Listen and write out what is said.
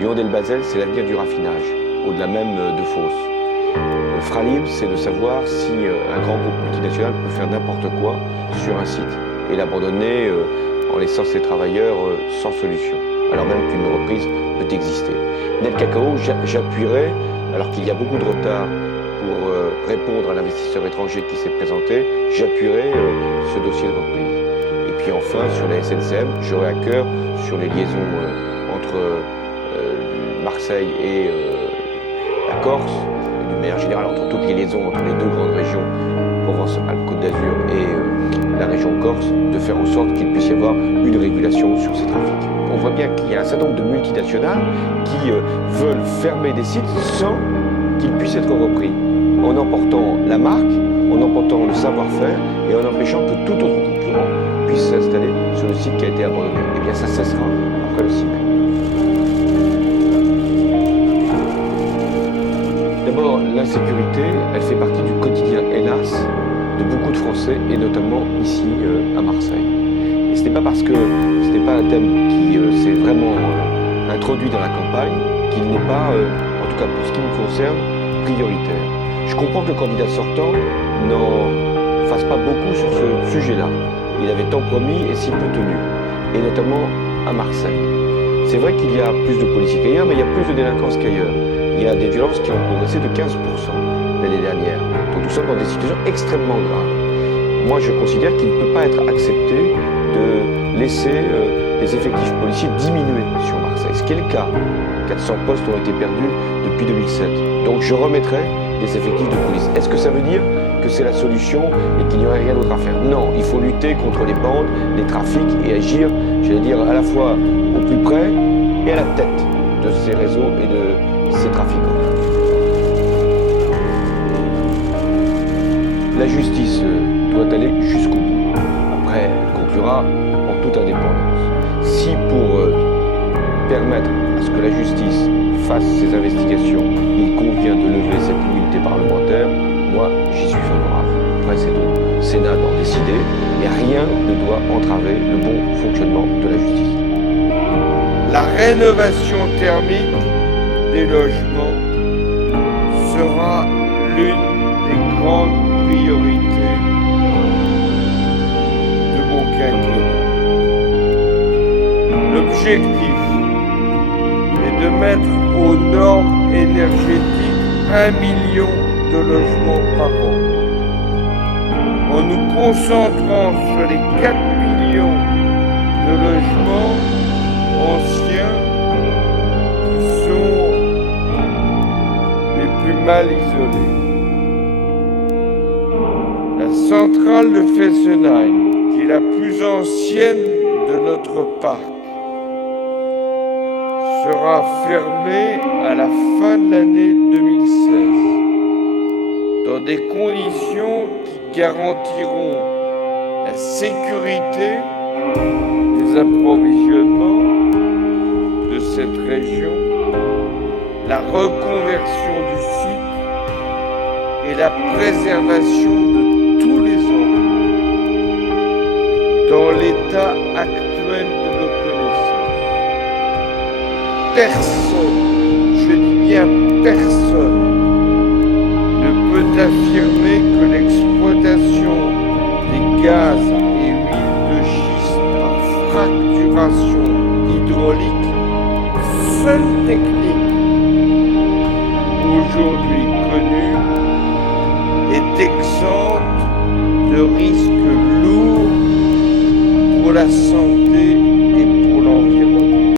L'Union d'Elbazel, c'est l'avenir du raffinage, au-delà même de Fos. Le frein libre, c'est de savoir si un grand groupe multinational peut faire n'importe quoi sur un site et l'abandonner en laissant ses travailleurs sans solution, alors même qu'une reprise peut exister. Nel Cacao, j'appuierai, alors qu'il y a beaucoup de retard pour répondre à l'investisseur étranger qui s'est présenté, j'appuierai ce dossier de reprise. Et puis enfin, sur la SNCM, j'aurai à cœur sur les liaisons entre Marseille et la Corse, et d'une manière générale entre toutes les liaisons entre les deux grandes régions, Provence-Alpes-Côte d'Azur et la région Corse, de faire en sorte qu'il puisse y avoir une régulation sur ces trafics. On voit bien qu'il y a un certain nombre de multinationales qui veulent fermer des sites sans qu'ils puissent être repris, en emportant la marque, en emportant le savoir-faire et en empêchant que tout autre concurrent puisse s'installer sur le site qui a été abandonné. Eh bien ça cessera après le 6 mai. D'abord, l'insécurité, elle fait partie du quotidien, hélas, de beaucoup de Français, et notamment ici à Marseille. Et ce n'est pas parce que ce n'est pas un thème qui s'est vraiment introduit dans la campagne qu'il n'est pas, en tout cas pour ce qui me concerne, prioritaire. Je comprends que le candidat sortant n'en fasse pas beaucoup sur ce sujet-là. Il avait tant promis et si peu tenu, et notamment à Marseille. C'est vrai qu'il y a plus de policiers qu'ailleurs, mais il y a plus de délinquance qu'ailleurs. Il y a des violences qui ont progressé de 15% l'année dernière. Donc nous sommes dans des situations extrêmement graves. Moi, je considère qu'il ne peut pas être accepté de laisser les effectifs policiers diminuer sur Marseille, ce qui est le cas. 400 postes ont été perdus depuis 2007. Donc je remettrai des effectifs de police. Est-ce que ça veut dire que c'est la solution et qu'il n'y aurait rien d'autre à faire? Non, il faut lutter contre les bandes, les trafics et agir, j'allais dire, à la fois au plus près et à la tête de ces réseaux et de ces trafiquants. La justice doit aller jusqu'au bout. Après, elle conclura en toute indépendance. Si pour permettre à ce que la justice fasse ses investigations, il convient de lever cette immunité parlementaire, moi j'y suis favorable. Après c'est au Sénat d'en décider, mais rien ne doit entraver le bon fonctionnement de la justice. La rénovation thermique des logements sera l'une des grandes priorités de mon quinquennat. L'objectif est de mettre aux normes énergétiques 1 million de logements par an. En nous concentrant sur les 4 millions de logements anciens qui sont les plus mal isolés. La centrale de Fessenheim, qui est la plus ancienne de notre parc, sera fermée à la fin de l'année 2016, dans des conditions qui garantiront la sécurité des approvisionnements de cette région, la reconversion du site et la préservation de tous les emplois dans l'état actuel de nos connaissances. Personne, je dis bien personne, ne peut affirmer que l'exploitation des gaz et huiles de schiste par fracturation hydraulique, seule technique aujourd'hui connue, est exempte de risques lourds pour la santé